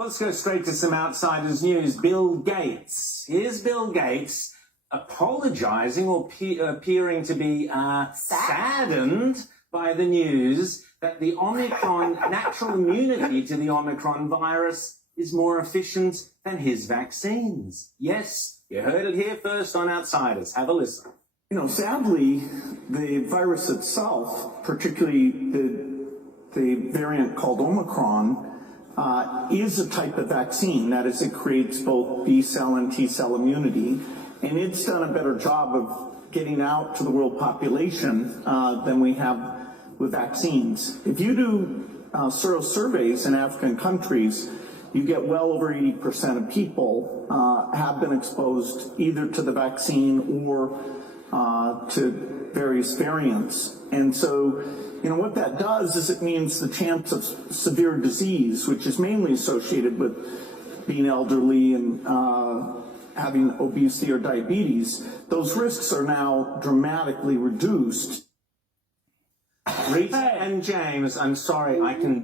Well, let's go straight to some outsiders news. Bill Gates. Here's Bill Gates apologizing or appearing to be saddened by the news that the Omicron natural immunity to the Omicron virus is more efficient than his vaccines. Yes, you heard it here first on Outsiders. Have a listen. You know, sadly, the virus itself, particularly the variant called Omicron, is a type of vaccine. That is, it creates both B-cell and T-cell immunity, and it's done a better job of getting out to the world population than we have with vaccines. If you do surveys in African countries, you get well over 80% of people have been exposed either to the vaccine or to various variants. And so, you know, what that does is it means the chance of severe disease, which is mainly associated with being elderly and having obesity or diabetes, those risks are now dramatically reduced. Rita and James, I'm sorry, I can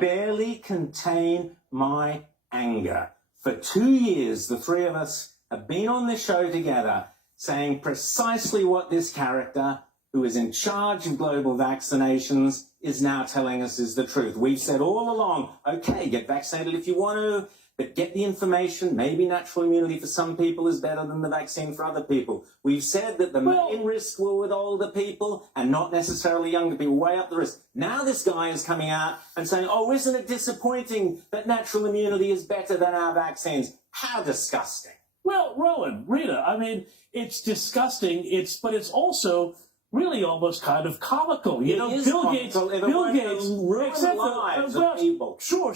barely contain my anger. For 2 years, the three of us have been on this show together saying precisely what this character, who is in charge of global vaccinations, is now telling us is the truth. We've said all along, okay, get vaccinated if you want to, but get the information. Maybe natural immunity for some people is better than the vaccine for other people. We've said that the main risks were with older people and not necessarily younger people, way up the risk. Now this guy is coming out and saying, oh, isn't it disappointing that natural immunity is better than our vaccines? How disgusting. Well, Rowan, Rita, I mean, it's disgusting, but it's also really almost kind of comical. You know, Bill Gates ruins the lives of people. Sure.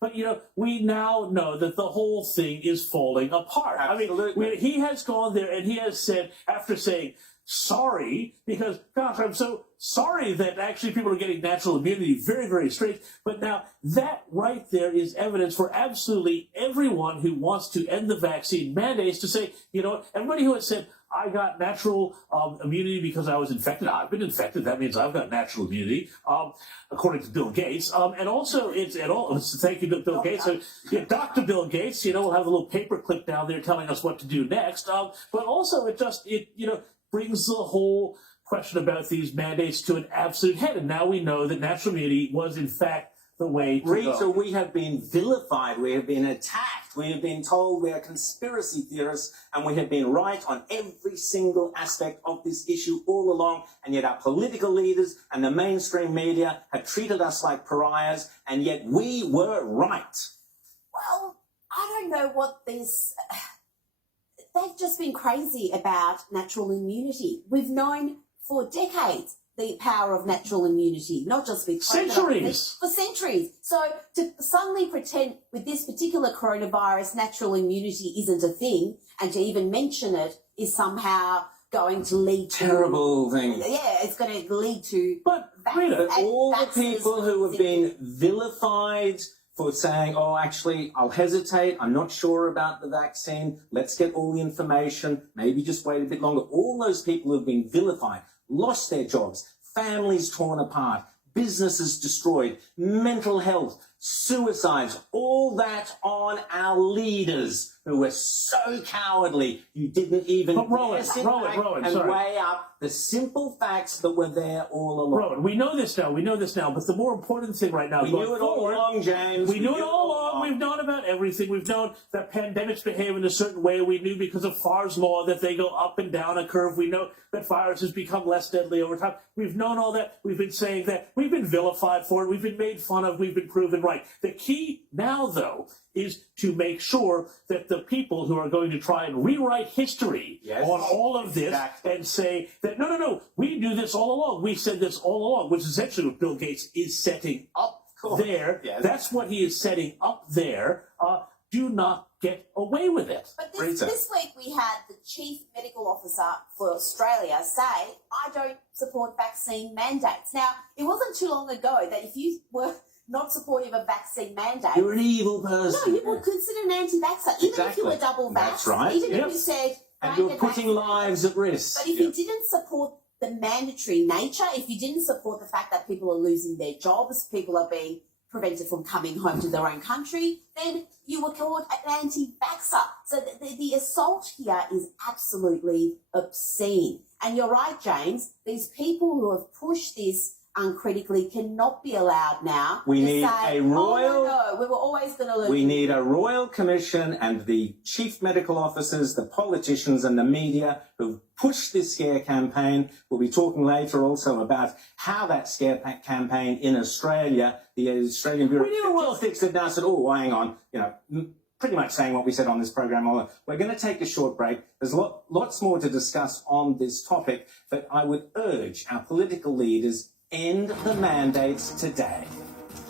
But, you know, we now know that the whole thing is falling apart. Absolutely. I mean, he has gone there and he has said, after saying, sorry, because, gosh, I'm so sorry that actually people are getting natural immunity. Very, very strange. But now that right there is evidence for absolutely everyone who wants to end the vaccine mandates to say, you know, everybody who has said, I got natural immunity because I was infected. I've been infected. That means I've got natural immunity, according to Bill Gates. And also, thank you to Bill Gates. So, yeah, Dr. Bill Gates, you know, we'll have a little paperclip down there telling us what to do next. But also, it brings the whole question about these mandates to an absolute head. And now we know that natural immunity was, in fact, the way to go. Rita, we have been vilified, we have been attacked, we have been told we are conspiracy theorists, and we have been right on every single aspect of this issue all along, and yet our political leaders and the mainstream media have treated us like pariahs, and yet we were right. Well, I don't know what this... They've just been crazy about natural immunity. We've known for decades the power of natural immunity, not just with centuries. For centuries. So to suddenly pretend with this particular coronavirus natural immunity isn't a thing, and to even mention it is somehow going to lead to... Terrible thing. Yeah, it's going to lead to... But all the people who have been vilified for saying, oh, actually, I'll hesitate, I'm not sure about the vaccine, let's get all the information, maybe just wait a bit longer. All those people who have been vilified, lost their jobs, families torn apart, businesses destroyed, mental health, suicides, all that on our leaders who were so cowardly you didn't even weigh up the simple facts that were there all along. Rowan, we know this now, but the more important thing right now... We knew it all along, James. We knew it all along. We've known about everything. We've known that pandemics behave in a certain way. We knew because of Farr's law that they go up and down a curve. We know that viruses become less deadly over time. We've known all that. We've been saying that. We've been vilified for it. We've been made fun of. We've been proven right. The key now, though, is to make sure that the people who are going to try and rewrite history on all of this and say that, no, we knew this all along. We said this all along, which is essentially what Bill Gates is setting up there. Yes. That's what he is setting up there. Do not get away with it. But this week we had the Chief Medical Officer for Australia say, I don't support vaccine mandates. Now, it wasn't too long ago that if you were not supportive of vaccine mandates... You're an evil person. No, you would consider an anti-vaxxer, even if you were double vaxxed. That's right. Even if you said... And you're putting lives at risk. But if you didn't support the mandatory nature, if you didn't support the fact that people are losing their jobs, people are being prevented from coming home to their own country, then you were called an anti-vaxxer. So the assault here is absolutely obscene. And you're right, James, these people who have pushed this uncritically cannot be allowed now. We to need say, a royal. Oh, no, we were always going to lose. We need a royal commission, and the chief medical officers, the politicians and the media who've pushed this scare campaign. We'll be talking later also about how that scare campaign in Australia, the Australian Bureau of Statistics have now said, oh, hang on, pretty much saying what we said on this program. We're going to take a short break. There's lots more to discuss on this topic, but I would urge our political leaders, end the mandates today.